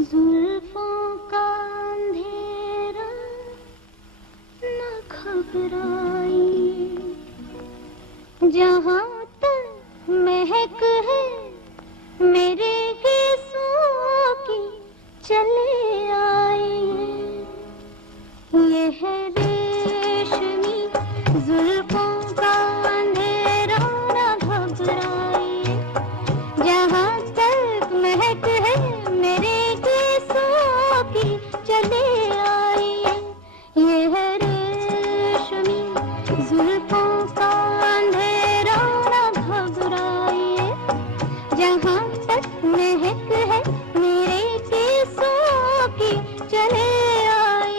जुल्फों का अंधेरा न घबराई, जहाँ तक महक है मेरे गीतों की चले आई। ये है रेशमी जुल्फों का अंधेरा न घबराई, जहाँ तक महक है मेरे गीतों की चले आई। ये है रेशमी जुल्फों का अंधेरा न घबराई, जहाँ तक महक है मेरे गीतों की चले आई।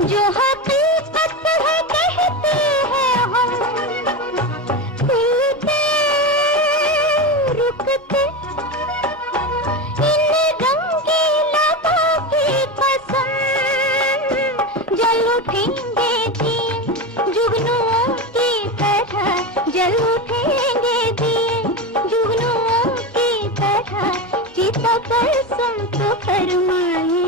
जो हकीकत है कहते हैं हम, खुलते रुकते इन रंगीला की कसम, जल उठेंगे दिए जुगनुओं की तरह, जल उठेंगे दिए जुगनुओं की तरह, चिता पर तुम तो फरमाइए।